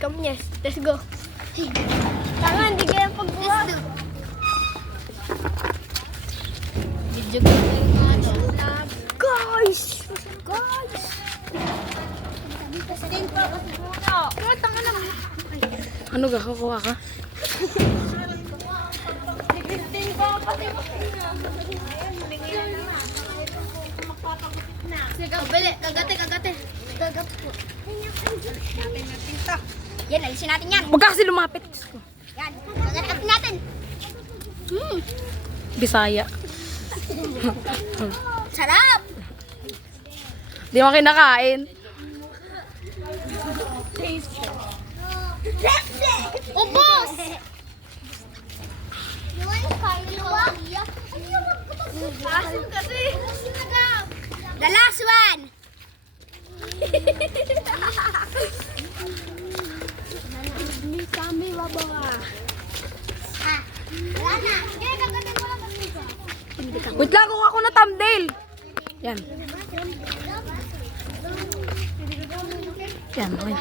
Come, yes. Let's go. Tanga, hindi kaya pagbuwag. Video ko yung ano. Guys! Guys! Ano ga? Kukuha ka? Bili, kagate. Kagap po. Yan, alisin natin yan. Huwag ka kasi lumapit. Yan, kagate natin. Bisaya. Sarap! Di mo kinakain. Ubos! The last one! Ni kami babawa. Wala na. Kaya kagatin mo lang kasi. Wait lang, kuha ko na thumbnail. Yan. Yan, okay.